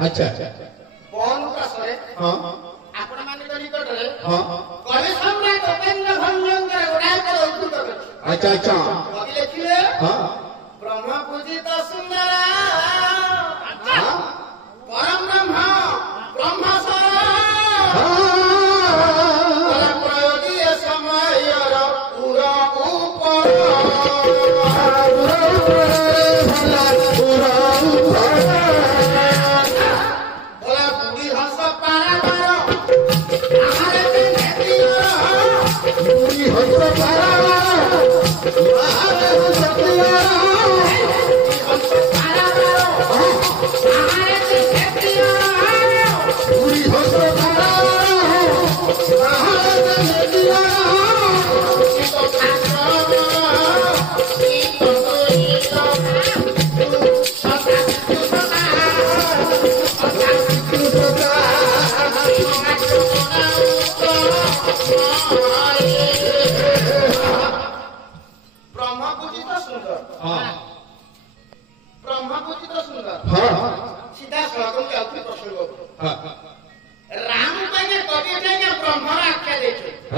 अच्छा कौन प्रश्न हाँ आपण माने तो निकट रे हाँ कवि सम्राट उपेंद्र भंजंकर उड़ाय कर उद्धृत कर अच्छा अच्छा कवि लिखिले हाँ ब्रह्म पूजित सुंदर अच्छा हाँ परम ब्रह्म ब्रह्मस्वर प्रयोगी समयर पूरा ऊपर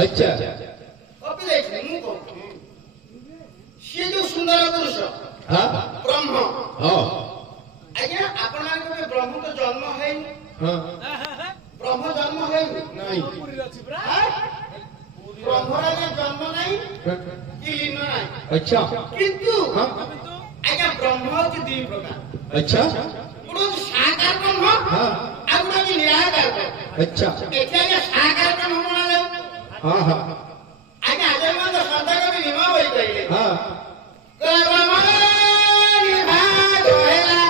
अच्छा कॉपी देखिए मुंह को ये जो सुंदर पुरुष हाँ ब्रह्म हाँ आज्ञा आपण मान को ब्रह्म तो जन्म है हाँ ब्रह्म जन्म है नहीं ब्रह्म रे जन्म नहीं कि लीन नहीं अच्छा किंतु हाँ आज्ञा ब्रह्म के दी प्रकार अच्छा गुरु साकार ब्रह्म हाँ और गुरु निराकार ब्रह्म अच्छा देखिए आज्ञा साकार ब्रह्म बना ले हाँ हाँ आज्ञा आजय मान तो संत का भी निमा होई गई हाँ ब्रह्म निभाग होएला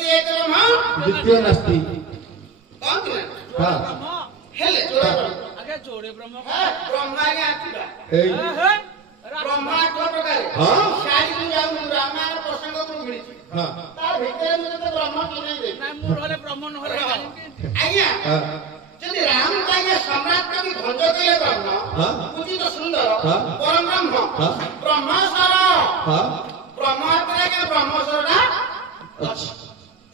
द्वितीय नास्ति हाँ हेले आगे जोड़े ब्रह्म ब्रह्मा के आतिबा ब्रह्मा को प्रकार हाँ शादी को जाऊ रामायण प्रसंग को मिली हाँ ता भीतर में तो ब्रह्म की नहीं दे ना मूल होले ब्रह्म न होले आज्ञा हाँ यदि राम का सम्राट का भी भंज के ब्रह्म हाँ पूजित सुंदर हाँ परम ब्रह्म हाँ ब्रह्मस्वर हाँ ब्रह्मात्मा के ब्रह्मस्वर ना अच्छा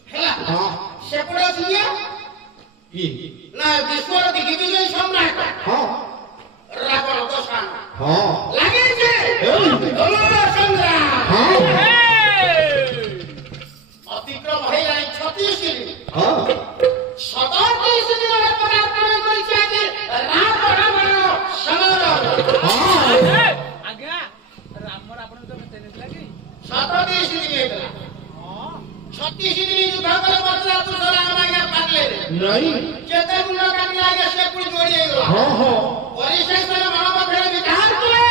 हेला हाँ सेपड़ा दिया ये ना विश्वर दिग्विजय सम्राट हाँ रावण दशान हाँ लगे जे संग्राम हाँ अतिक्रम है 36 दिन हाँ 37 दिन पदार्पण करी छे राम रावण संग्राम हाँ आगे राम रावण तो तेने लागी 37 दिन हेतला 36 दिन युद्ध करे बदला तो राम आगे पाटले नहीं चेते मुंडा काटी आगे से पुरी जोड़ी गयो हाँ हाँ परिशेष में मानव फेरे विचार करे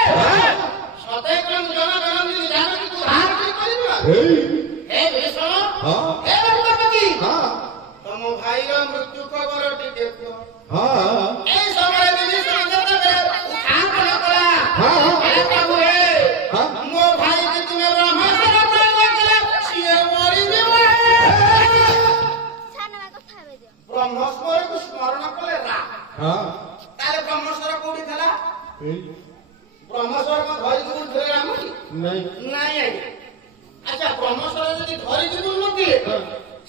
सते क्रम जन गण निधान की तू हार की करिबा हे विष्णु हाँ हे भगवती हाँ तम भाई रो मृत्यु खबर टिके हाँ ए समय विदेश अंदर में उठान न करा हाँ हे प्रभु हे हाँ मो भाई के तुमे ब्रह्म शरण ले गेले सिए मरि देबे ବ୍ରହ୍ମସ୍ୱରକୁ ସ୍ମରଣ କଲେ ରା ହଁ ତାହେଲେ ବ୍ରହ୍ମସ୍ୱର କୋଉଠି ଥିଲା? ଏଇ ବ୍ରହ୍ମସ୍ୱର କଣ ଧରିକି ବୁଲୁଥିଲେ ରାମ କି? ନାଇଁ ନାଇଁ ଆଜ୍ଞା। ଆଚ୍ଛା ବ୍ରହ୍ମସ୍ୱର ଯଦି ଧରିକି ବୁଲୁନଥିଲେ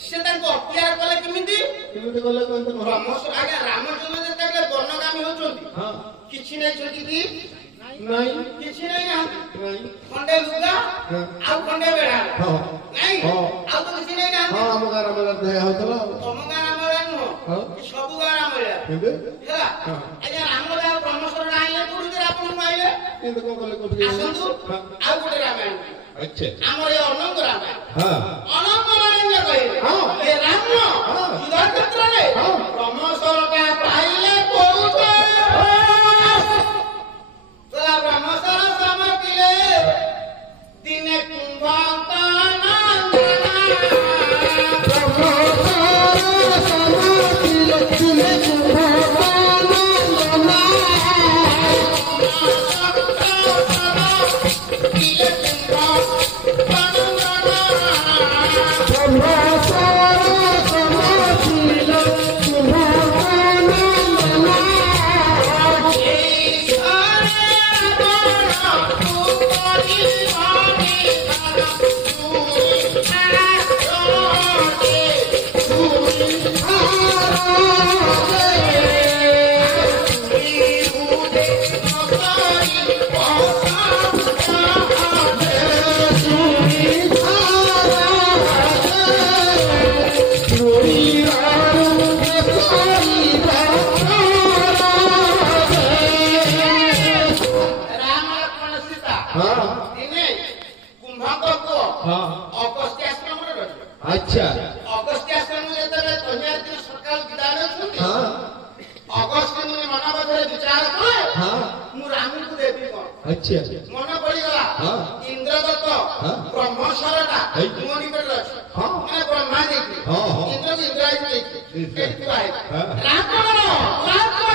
ସେ ତାଙ୍କୁ ଅକ୍ତିଆର କଲେ କେମିତି? କେମିତି ଗଲେ କହନ୍ତୁ ବ୍ରହ୍ମସ୍ୱର ଆଜ୍ଞା ରାମଚନ୍ଦ୍ର ଯେତେବେଳେ ବନଗାମୀ ହଉଛନ୍ତି ହଁ କିଛି ନେଇଛନ୍ତି କି? ନାଇଁ କିଛି ନେଇନାହାନ୍ତି। ନାଇଁ ଖଣ୍ଡେ ଲୁଗା ହଁ ଆଉ ଖଣ୍ଡେ ବେଢା ହଁ ନାଇଁ ହଁ। ଆଉ ତ କିଛି ହଁ ନେଇନାହାନ୍ତି। ଆମ ଗାଁର ମେଳା ଦେହ ହଉଥିଲା ଆଉ ତମ ଗାଁ ରାମଳା ନୁହଁ ହଁ ସବୁ ଗାଁ ରାମଳା କେମିତି ହେଲା। ହଁ। ଆଜ୍ଞା ରାମଳା ବ୍ରହ୍ମସ୍ୱର ଆଇଲେ କୋଉଠି ଆପଣଙ୍କୁ ଆଇଲେ? କେମିତି କଣ କଲେ କୋଉଠି ଆସନ୍ତୁ ହଁ ଆଉ ଗୋଟେ ରାମାୟଣ ଆଚ୍ଛା ଆମର ଏ ଅନନ୍ତ ରାମାୟଣ ହଁ ଅନନ୍ତ ରାମାୟଣ କହିଲେ ହଁ। ଏ ରାମ ହଁ। ଯୁଦ୍ଧ କ୍ଷେତ୍ରରେ ହଁ। ବ୍ରହ୍ମସ୍ୱରଟା ପାଇଲେ କୋଉଠୁ? তোরা ব্রহ্মস্বর সমাপিলে দিনে अच्छा ଅଗସ୍ତ୍ୟ ଆଶ୍ରମ ଯେତେବେଳେ କନ୍ୟା ଦିନ ସକାଳ ବିଦାୟ ଅଛନ୍ତି हाँ ଅଗସ୍ତ୍ୟ ମୁନି ମନ ମଧ୍ୟରେ ବିଚାର କଲେ हाँ ମୁଁ ରାମଙ୍କୁ ଦେବି କଣ अच्छा ମନେ ପଡିଗଲା ହଁ। ଇନ୍ଦ୍ରଦତ୍ତ ହଁ। ବ୍ରହ୍ମସ୍ୱରଟା ଏଇ। ମୋ ନିକଟରେ ଅଛି ହଁ। ମାନେ ବ୍ରହ୍ମା ଦେଇଛି ହଁ, ହଁ। ଇନ୍ଦ୍ରକୁ ଇନ୍ଦ୍ରାଣୀ ଦେଇଛି ଦେଇଛି। ଏଠି ଥୁଆ ହେଇଛି ହଁ। ରାବଣର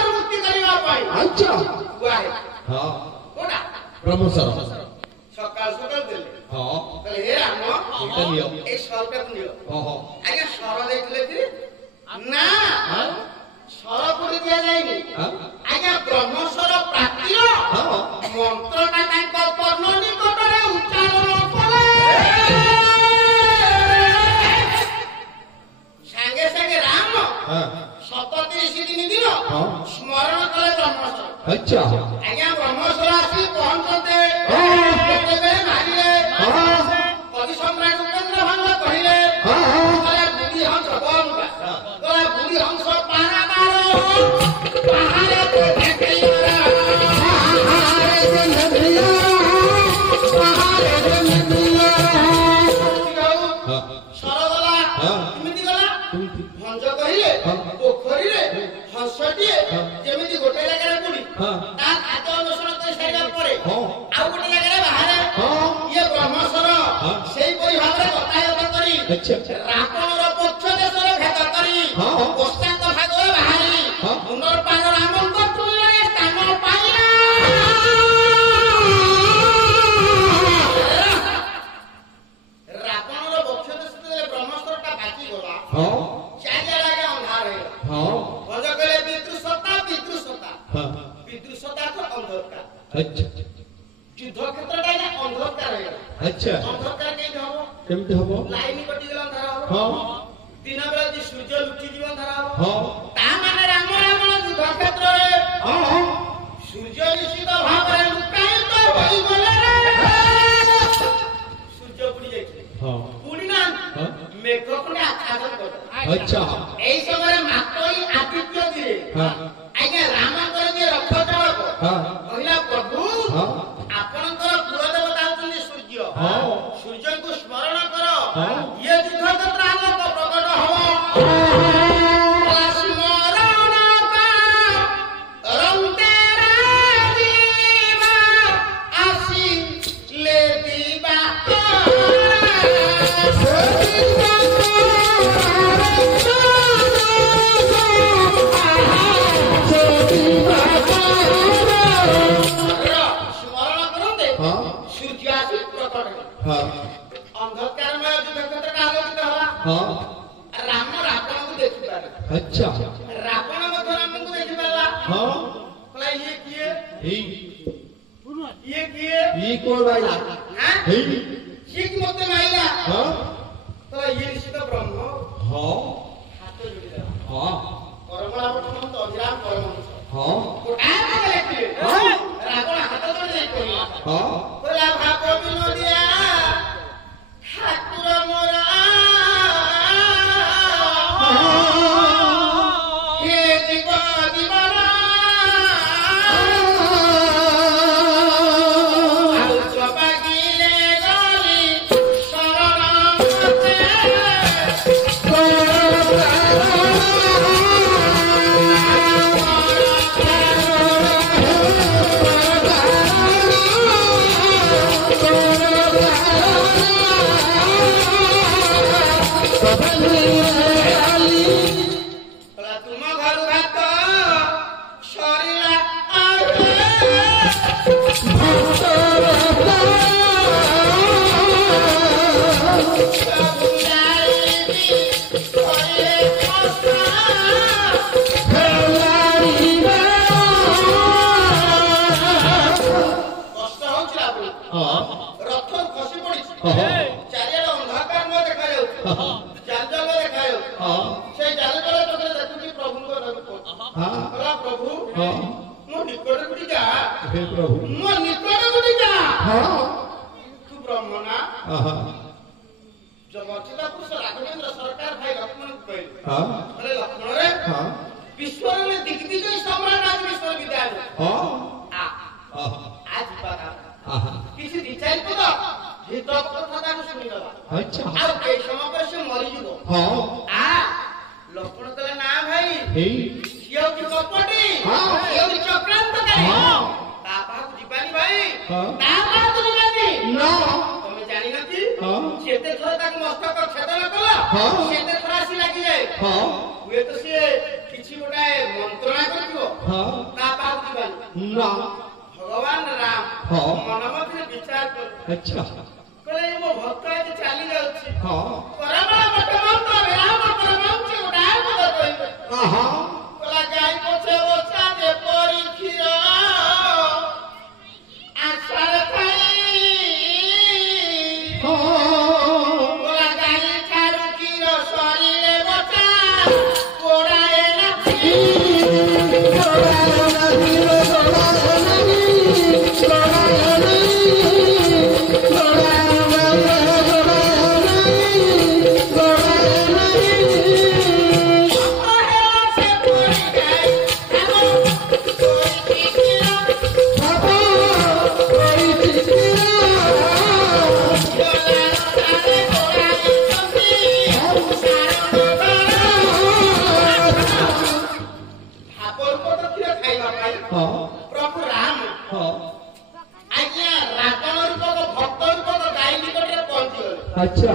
ମୁକ୍ତି କରିବା ପାଇଁ अच्छा ଥୁଆ ହେଇଛି हाँ କୋଉଟା ब्रह्मस्वर ସକାଳୁ ସକାଳୁ ଦେଲେ हाँ କହିଲେ ହେ ରାମ ଏଇଟା ନିଅ ଏଇ ସ୍ୱରଟାକୁ ନିଅ ଓହୋ ଆଜ୍ଞା ସ୍ୱର ଦେଇଥିଲେ କି ନା हाँ ସ୍ୱର କୋଉଠି ଦିଆଯାଇନି हाँ ଆଜ୍ଞା ବ୍ରହ୍ମସ୍ୱର ପ୍ରାପ୍ତିର हाँ ମନ୍ତ୍ରଟା ତାଙ୍କ କର୍ଣ୍ଣ ନିକଟରେ ଉଚ୍ଚାରଣ କଲେ ସାଙ୍ଗେ ସାଙ୍ଗେ ରାମ हाँ 37 ଦିନ ହଁ। ସ୍ମରଣ କଲେ ବ୍ରହ୍ମସ୍ୱର अच्छा ଆଜ୍ଞା ବ୍ରହ୍ମସ୍ୱର ଆସି ପହଞ୍ଚତେ ହଁ। କେତେବେଳେ ମାରିଲେ हाँ କବି ସମ୍ରାଟ ଉପେନ୍ଦ୍ର ଭଞ୍ଜ କହିଲେ हाँ हाँ ଗଲା ବୁଢୀ ହଂସ ବଙ୍କା ଗଲା ବୁଢୀ ହଂସ ପାରା ମାର ପାହାଡ଼କୁ ଠେକିଲା हाँ ସରଗଲା ହଁ। କେମିତି ଗଲା କେମିତି? ଭଞ୍ଜ କହିଲେ ହଁ। ପୋଖରୀରେ ହଂସଟିଏ ହଁ। ଯେମିତି ଗୋଟେ ଜାଗାରେ ବୁଡି ହଁ। ତା ଖାଦ୍ୟ ଅନୁସରଣ କରି ସାରିବା ପରେ ହଁ। ଆଉ ଗୋଟେ ଜାଗାରେ ବାହାରେ ହଁ। ଇଏ ବ୍ରହ୍ମସ୍ୱର ହଁ। ସେଇପରି ଭାବରେ ଗତାଗତ କରି अच्छा ରାବଣର ପକ୍ଷ ଦେଶରେ ଭେଦ କରି ହଁ। ପଶ୍ଚାତ ଭାଗରେ ବାହାରି ହଁ। ପୁନର୍ବାର ରାମଙ୍କ ତୁଳନାରେ ସ୍ଥାନ ପାଇଲା ରାବଣର ବକ୍ଷ ଦେଶରେ ବ୍ରହ୍ମସ୍ୱରଟା ବାଜିଗଲା हाँ ଚାରିଆଡ଼େ ଅନ୍ଧାର ହେଇଗଲା हाँ ଭଞ୍ଜ କହିଲେ ବିଦୃଷତା ବିଦୃଷତା हाँ ବିଦୃଷତା ତ ଅନ୍ଧକାର अच्छा ଯୁଦ୍ଧ କ୍ଷେତ୍ରଟା ଏଇନା ଅନ୍ଧକାର ହେଇଗଲା अच्छा ଅନ୍ଧକାର କେମିତି ହବ କେମିତି ହବ ଲାଇନ କଟିଗଲେ ଅନ୍ଧାର ହବ ହଁ ଦିନ ବେଳେ ଯଦି ସୂର୍ଯ୍ୟ ଲୁଚିଯିବ ଅନ୍ଧାର ହବ ହଁ ତା ମାନେ ରାମ ଯୁଦ୍ଧ କ୍ଷେତ୍ରରେ हाँ हाँ ସୂର୍ଯ୍ୟ ନିଶ୍ଚିତ ଭାବରେ ଲୁକାୟିତ ହୋଇଗଲେ ସୂର୍ଯ୍ୟ ବୁଡି ଯାଇଥିଲେ हाँ ବୁଡି ନାହାନ୍ତି हाँ ମେଘ ଖଣ୍ଡେ ଆଚ୍ଛାଦନ କରିଦେଲେ अच्छा এই ସମୟରେ ମାତୋଇ ଆଦିତ୍ୟ ଥିଲେ हाँ ଆଜ୍ଞା ରାମଙ୍କର ଯିଏ ରଥ ଚାଳକ हाँ କହିଲା ପ୍ରଭୁ हाँ ଆପଣଙ୍କର କୁଳ ଦେବତା ହଉଛନ୍ତି ସୂର୍ଯ୍ୟ ହଁ। ସୂର୍ଯ୍ୟଙ୍କୁ ସ୍ମରଣ କର ହଁ। ଇଏ ଯୁଦ୍ଧ କ୍ଷେତ୍ର ଆଲୋକ ପ୍ରକଟ ହବ ସ୍ମରଣ ରନ୍ତେରା ଦିବା ଆସିଲେ ଦିବା अच्छा ରାବଣ ମଧ୍ୟ ରାମଙ୍କୁ ଦେଖିପାରିଲା। हाँ କହିଲା ଇଏ କିଏ? ଇଏ କିଏ? ये कौन आया ହାଁ? हे ସିଏ କି ମତେ ମାଇଲା? हाँ କହିଲା ଇଏ ନିଶ୍ଚିତ ବ୍ରହ୍ମ। हाँ ହାତ ଯୋଡ଼ିଦେଲା। हाँ କରମଳା ପଠମନ୍ତ ଅଭିରାମ ପରମହଂସ। हाँ ଗୋଟାଏ କଥା ଲେଖିଲେ। ରାବଣ ହାତ ଯୋଡ଼ି ଯାଇ କହିଲା। हाँ କହିଲା ଭାବ ବିନୋଦିଆ ଠାକୁର ମୋର ହେ ଜୀବ ଜୀବନ ଆଉ ଚପାକିଲେ ଗଲି ଶରଣ ମତେ କହିଲା ତୁମ ଘରୁ ଭାତ ସରିଲା କଷ୍ଟ ହଉଛି ରାବଣ। हाँ ରଥରୁ ଖସି ପଡିଛି। हाँ ଚାରିଆଡେ ଅନ୍ଧକାର ଦେଖାଯାଉଛି। ଜାଲ ଦେଖାଯାଉଛି। हाँ ସେଇ ଜାଲ ଚୋଖରେ ଦେଖୁଛି ପ୍ରଭୁଙ୍କ ରୂପ। हाँ କହିଲା ପ୍ରଭୁ हाँ ମୋ ନିକଟକୁ ଟିକେ ଯା। हे प्रभु ମୋ ନିକଟକୁ ଟିକେ ଯା। हाँ ତୁ ବ୍ରହ୍ମ ନା? हाँ ମର୍ଚିତା ପୁରୁଷ ରାଘବେନ୍ଦ୍ର ସରକାର ଭାଇ ଲକ୍ଷ୍ମଣଙ୍କୁ କହିଲେ। हाँ କହିଲେ ଲକ୍ଷ୍ମଣରେ हाँ ବିଶ୍ୱରେ ଦିଗ୍ବିଜୟ ସମ୍ରାଟ ଆଜି ବିଶ୍ୱର ବିଦ୍ୟାଳୟ। हाँ ଆ हाँ ଆଜି ବାବା हाँ କିଛି ଦି ଚାରି ପଦ ହିତ କଥା ତାକୁ ଶୁଣିଦେବା। अच्छा ଆଉ ଏଇ ସମୟ ପରେ ସେ ମରିଯିବ। हाँ ଆ ଲକ୍ଷ୍ମଣ କହିଲେ ନା ଭାଇ हे ସିଏ ହଉଛି କପଟି। ହଁ। ସିଏ ହଉଛି ଚକ୍ରାନ୍ତକାରୀ। ହଁ। ତା ପାଖକୁ ଯିବାନି ଭାଇ। ହଁ। ତା ପାଖକୁ ଯିବାନି। ना ତମେ ଜାଣିନକି ହଁ। ଯେତେ ଥର ତାକୁ ମସ୍ତକ ଛେଦନ କଲ ହଁ। ସେତେ ଥର ଆସି ଲାଗିଯାଏ। हाँ ହୁଏତ ସିଏ କିଛି ଗୋଟାଏ ମନ୍ତ୍ରଣା କରିଥିବ। हाँ ତା ପାଖକୁ ଯିବାନି। ना ଭଗବାନ ରାମ ହଁ। ମନ ମଧ୍ୟରେ ବିଚାର କଲେ। अच्छा କହିଲେ ଏ ମୋ ଭକ୍ତ ଆଜି ଚାଲି ଯାଉଛି। हाँ କରମଳା ପଠମନ୍ତ ବିରାମ ପରମହଂସ ଗୋଟାଏ ପଦ କହିଲେ। हाँ କହିଲା ଗାଈ ପଛେ ବସା ଯେପରି କ୍ଷୀର ଆଶାରେ ଥାଇ। କହିଲା ଗାଈ ଠାରୁ କ୍ଷୀର ସରିଲେ ବଚା ଗୋଡ଼ାଏ ନାଥି। ପ୍ରଭୁ ରାମ ଆଜ୍ଞା ରାବଣ ରୂପକ ଭକ୍ତ ରୂପକ ଗାଈ ନିକଟରେ ପହଞ୍ଚିଗଲେ। अच्छा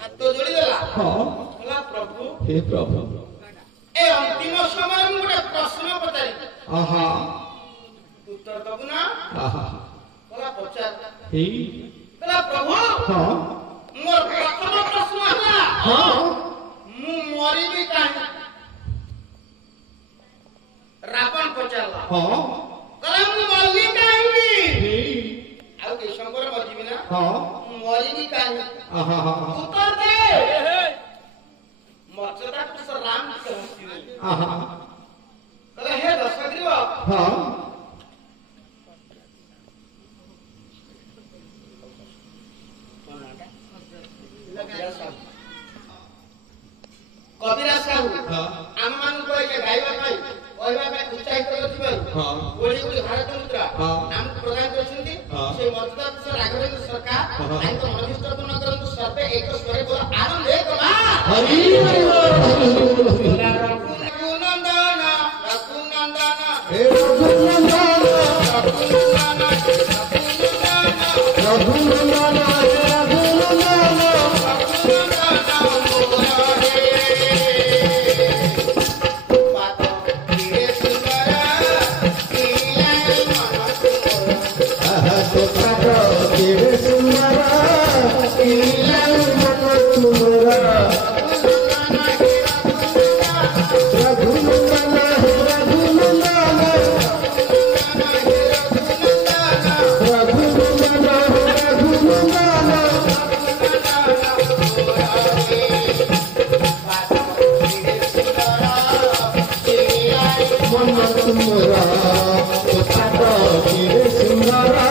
ହାତ ଯୋଡ଼ିଦେଲା। हाँ କହିଲା ପ୍ରଭୁ हे प्रभु ଏ ଅନ୍ତିମ ସମୟରେ ମୁଁ ଗୋଟେ ପ୍ରଶ୍ନ ପଚାରିବି। आहा ଉତ୍ତର ଦବୁ ନା? आहा କହିଲା ପଚାର। हे କହିଲା ପ୍ରଭୁ हाँ ମୋର ପ୍ରଥମ ପ୍ରଶ୍ନ ହେଲା हाँ ମୁଁ ମରିବି କାହିଁକି? ରାବଣ ପଚାରିଲା। हाँ କହିଲା ମୁଁ ମରିବି କାହିଁକି? हे ଆଉ କିଛି ସମୟ ପରେ ମରିଯିବି ନା? हाँ ମୁଁ ମରିବି କାହିଁକି? आहा ଉତ୍ତର ଦେ। ମର୍ଚଦା ପୁରୁଷ ରାମ ଟିକେ ହସିଦେଲେ। आहा କହିଲେ ହେ ଦଶଗ୍ରୀବ हाँ କବିରାଜ ସାହୁ हाँ ଆମମାନଙ୍କୁ ଏଇଟା ଗାଇବା ପାଇଁ କହିବା ପାଇଁ ଉତ୍ସାହିତ କରିଥିବାରୁ ହଁ। ଗୋଡ଼ି ଗୋଡ଼ି ଭାରତ ମୁଦ୍ରା ହଁ। ଆମକୁ ପ୍ରଦାନ କରିଛନ୍ତି। ହଁ। ସେ ମର୍ଚଦା ପୁରୁଷ ରାଘବେନ୍ଦ୍ର ସରକାର ହଁ। ତାଙ୍କ ମନୋଭୀଷ୍ଟ ପୂର୍ଣ୍ଣ କରନ୍ତୁ। ସର୍ବେ ଏକ ସ୍ୱରେ ବୋଲ ଆନନ୍ଦେ କଲା। हरि ରଘୁନନ୍ଦନ ରଘୁନନ୍ଦନ हे रघुनंदन ରଘୁନନ୍ଦନ रघुनंदन Thank you. तुमरा पाद चिरे सुंदरा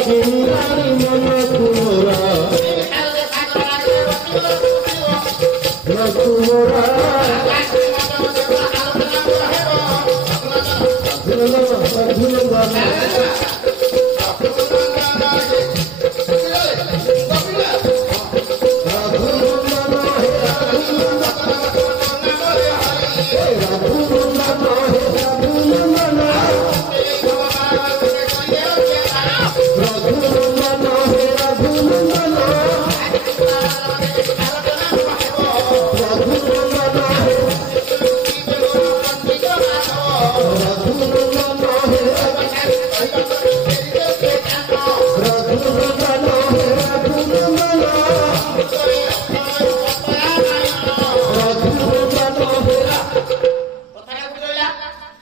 किनारी मन तुमरा तुमरा